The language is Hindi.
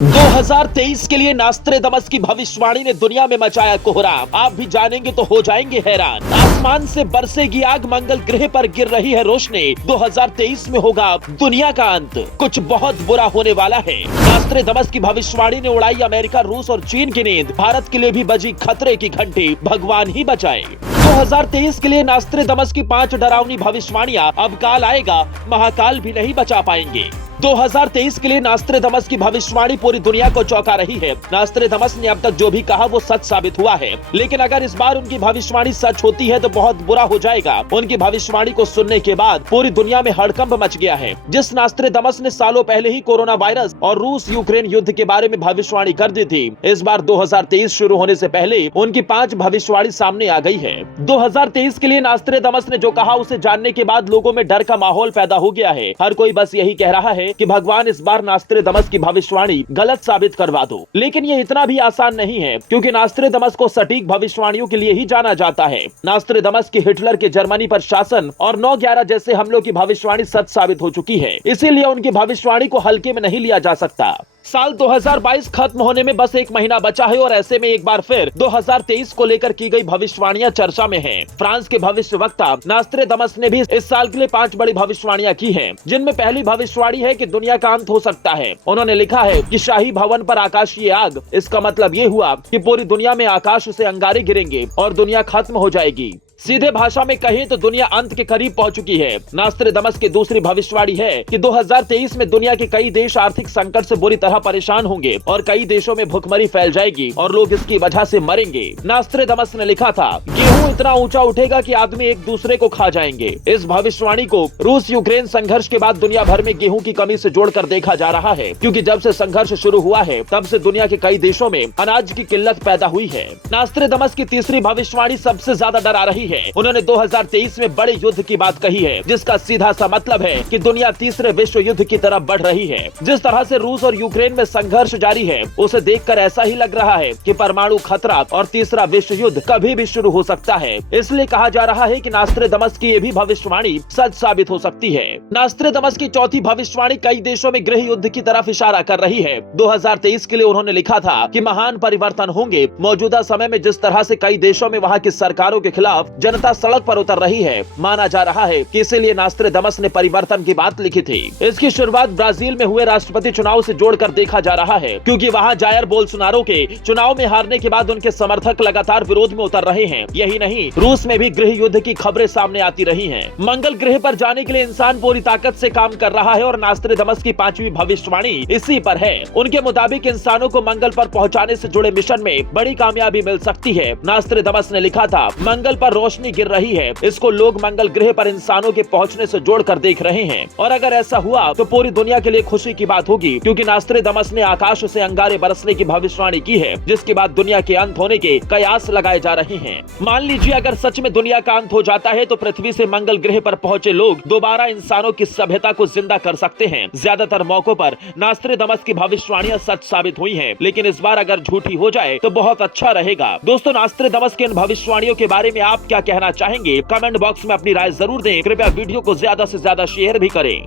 2023 के लिए नास्त्रेदमस की भविष्यवाणी ने दुनिया में मचाया कोहराम। आप भी जानेंगे तो हो जाएंगे हैरान। आसमान से बरसेगी आग, मंगल ग्रह पर गिर रही है रोशनी। 2023 में होगा दुनिया का अंत, कुछ बहुत बुरा होने वाला है। नास्त्रेदमस की भविष्यवाणी ने उड़ाई अमेरिका, रूस और चीन की नींद। भारत के लिए भी बजी खतरे की घंटी, भगवान ही बचाए। 2023 के लिए नास्त्रेदमस की 5 डरावनी भविष्यवाणियां। अब काल आएगा, महाकाल भी नहीं बचा पाएंगे। 2023 के लिए नास्त्रेदमस की भविष्यवाणी पूरी दुनिया को चौंका रही है। नास्त्रेदमस ने अब तक जो भी कहा वो सच साबित हुआ है, लेकिन अगर इस बार उनकी भविष्यवाणी सच होती है तो बहुत बुरा हो जाएगा। उनकी भविष्यवाणी को सुनने के बाद पूरी दुनिया में हड़कंप मच गया है। जिस नास्त्रेदमस ने सालों पहले ही कोरोना वायरस और रूस यूक्रेन युद्ध के बारे में भविष्यवाणी कर दी थी, इस बार 2023 शुरू होने से पहले उनकी 5 भविष्यवाणी सामने आ गई है। 2023 के लिए नास्त्रेदमस ने जो कहा उसे जानने के बाद लोगों में डर का माहौल पैदा हो गया है। हर कोई बस यही कह रहा है कि भगवान इस बार नास्त्रेदमस की भविष्यवाणी गलत साबित करवा दो। लेकिन ये इतना भी आसान नहीं है, क्योंकि नास्त्रेदमस को सटीक भविष्यवाणियों के लिए ही जाना जाता है। नास्त्रेदमस की हिटलर के जर्मनी पर शासन और 9/11 जैसे हमलों की भविष्यवाणी सच साबित हो चुकी है, इसीलिए उनकी भविष्यवाणी को हल्के में नहीं लिया जा सकता। साल 2022 खत्म होने में बस 1 महीना बचा है और ऐसे में एक बार फिर 2023 को लेकर की गई भविष्यवाणियां चर्चा में हैं। फ्रांस के भविष्यवक्ता नास्त्रेदमस ने भी इस साल के लिए 5 बड़ी भविष्यवाणियां की हैं, जिनमें पहली भविष्यवाणी है कि दुनिया का अंत हो सकता है। उन्होंने लिखा है कि शाही भवन पर आकाशीय आग। इसका मतलब ये हुआ कि पूरी दुनिया में आकाश से अंगारे गिरेंगे और दुनिया खत्म हो जाएगी। सीधे भाषा में कहें तो दुनिया अंत के करीब पहुंच चुकी है। नास्त्रेदमस की दूसरी भविष्यवाणी है कि 2023 में दुनिया के कई देश आर्थिक संकट से बुरी तरह परेशान होंगे और कई देशों में भुखमरी फैल जाएगी और लोग इसकी वजह से मरेंगे। नास्त्रेदमस ने लिखा था, गेहूं इतना ऊंचा उठेगा कि आदमी एक दूसरे को खा जाएंगे। इस भविष्यवाणी को रूस यूक्रेन संघर्ष के बाद दुनिया भर में गेहूं की कमी से जोड़कर देखा जा रहा है, क्योंकि जब से संघर्ष शुरू हुआ है तब से दुनिया के कई देशों में अनाज की किल्लत पैदा हुई है। नास्त्रेदमस की तीसरी भविष्यवाणी सबसे ज्यादा डरा रही है। उन्होंने 2023 में बड़े युद्ध की बात कही है, जिसका सीधा सा मतलब है कि दुनिया तीसरे विश्व युद्ध की तरफ बढ़ रही है। जिस तरह से रूस और यूक्रेन में संघर्ष जारी है, उसे देखकर ऐसा ही लग रहा है कि परमाणु खतरा और तीसरा विश्व युद्ध कभी भी शुरू हो सकता है। इसलिए कहा जा रहा है कि नास्त्रेदमस की ये भी भविष्यवाणी सच साबित हो सकती है। नास्त्रेदमस की चौथी भविष्यवाणी कई देशों में गृह युद्ध की तरफ इशारा कर रही है। 2023 के लिए उन्होंने लिखा था कि महान परिवर्तन होंगे। मौजूदा समय में जिस तरह से कई देशों में वहाँ की सरकारों के खिलाफ जनता सड़क पर उतर रही है, माना जा रहा है कि इसीलिए नास्त्रेदमस ने परिवर्तन की बात लिखी थी। इसकी शुरुआत ब्राजील में हुए राष्ट्रपति चुनाव से जोड़कर देखा जा रहा है, क्योंकि वहां जायर बोल्सोनारो के चुनाव में हारने के बाद उनके समर्थक लगातार विरोध में उतर रहे हैं। यही नहीं, रूस में भी गृह युद्ध की खबरें सामने आती रही हैं। मंगल ग्रह पर जाने के लिए इंसान पूरी ताकत से काम कर रहा है और नास्त्रेदमस की 5वीं भविष्यवाणी इसी पर है। उनके मुताबिक इंसानों को मंगल पर पहुंचाने से जुड़े मिशन में बड़ी कामयाबी मिल सकती है। नास्त्रेदमस ने लिखा था, मंगल पर रोशनी गिर रही है। इसको लोग मंगल ग्रह पर इंसानों के पहुंचने से जोड़कर देख रहे हैं, और अगर ऐसा हुआ तो पूरी दुनिया के लिए खुशी की बात होगी, क्योंकि नास्त्रेदमस ने आकाश से अंगारे बरसने की भविष्यवाणी की है, जिसके बाद दुनिया के अंत होने के कयास लगाए जा रहे हैं। मान लीजिए अगर सच में दुनिया का अंत हो जाता है तो पृथ्वी से मंगल ग्रह पर पहुंचे लोग दोबारा इंसानों की सभ्यता को जिंदा कर सकते हैं। ज्यादातर मौकों पर नास्त्रेदमस की भविष्यवाणियां सच साबित हुई हैं, लेकिन इस बार अगर झूठी हो जाए तो बहुत अच्छा रहेगा। दोस्तों, नास्त्रेदमस की इन भविष्यवाणियों के बारे में आप क्या कहना चाहेंगे? कमेंट बॉक्स में अपनी राय जरूर दें। कृपया वीडियो को ज्यादा से ज्यादा शेयर भी करें।